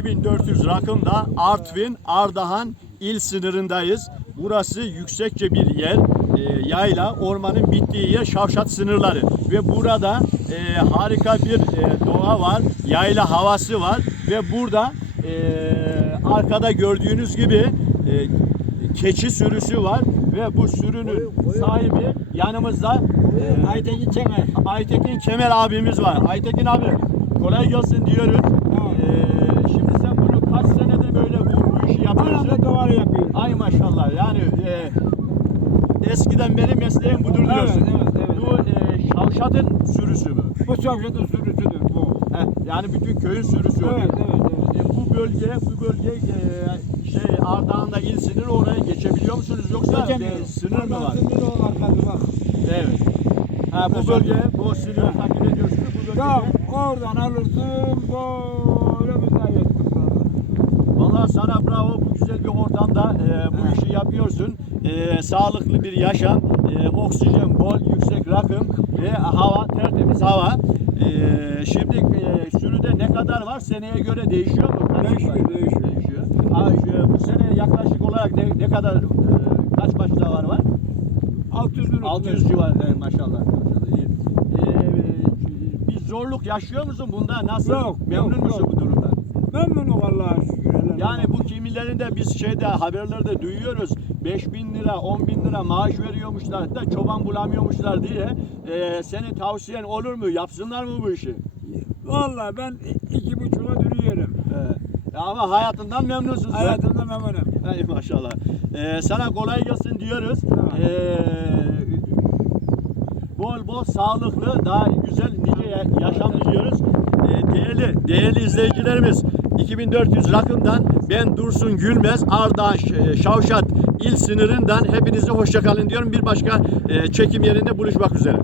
2400 rakımda Artvin, Ardahan il sınırındayız. Burası yüksekçe bir yer, e, yayla, ormanın bittiği yer Şavşat sınırları. Ve burada e, harika bir e, doğa var, yayla havası var ve burada e, arkada gördüğünüz gibi e, keçi sürüsü var ve bu sürünün sahibi yanımızda e, Aytekin Çemer. Aytekin Kemal abimiz var. Aytekin abi kolay gelsin diyoruz. Bunu kaç senedir böyle bu, bu işi yapıyorsun? Arada duvarı yapıyor. Ay maşallah yani e, eskiden benim mesleğim budur diyorsun. evet, evet. Bu e, şavşatın sürüsü mü? Bu Şavşat'ın sürüsüdür bu. Heh, yani bütün köyün sürüsü oluyor. Evet, evet, evet. E, bu bölge, bu bölge e, şey Ardahan'da il sınırı oraya geçebiliyor musunuz yoksa e, sınır mı var? Sınır o arkası bak. Evet. Ha, bu bölge, bu sınırı takip ediyorsunuz. Bu bölgede Ya oradan alırsın böyle bir sayı Vallahi sana bravo bu güzel bir ortamda e, bu işi yapıyorsun. E, sağlıklı bir yaşam, e, oksijen bol, yüksek rakım ve hava tertemiz hava. E, şimdi e, sürüde ne kadar var seneye göre değişiyor mu? Değişiyor, değişiyor. değişiyor. Ha, şu- bu sene yaklaşık olarak ne, ne kadar e, kaç başta var var? 600 lira. 600 civar e, maşallah. maşallah iyi. E, bir zorluk yaşıyor musun bunda? Nasıl? Yok, Memnun yok, musun yok. bu durumdan? Memnunum Allah'a şükür. Yani bu kimilerinde biz şeyde haberlerde duyuyoruz 5 bin lira 10 bin lira maaş veriyormuşlar da çoban bulamıyormuşlar diye Ee, senin tavsiyen olur mu yapsınlar mı bu işi? Vallahi ben iki buçuğa dürüyelim. Ee, ama hayatından memnunsun sen. Hayatımda memnunum. Hay maşallah. Ee, sana kolay gelsin diyoruz. Ee, bol bol sağlıklı, daha güzel nice ya- yaşam diliyoruz. Ee, değerli, değerli izleyicilerimiz 2400 rakımdan ben Dursun Gülmez, Ardahan Ş- Şavşat il sınırından hepinize hoşçakalın diyorum. Bir başka e, çekim yerinde buluşmak üzere.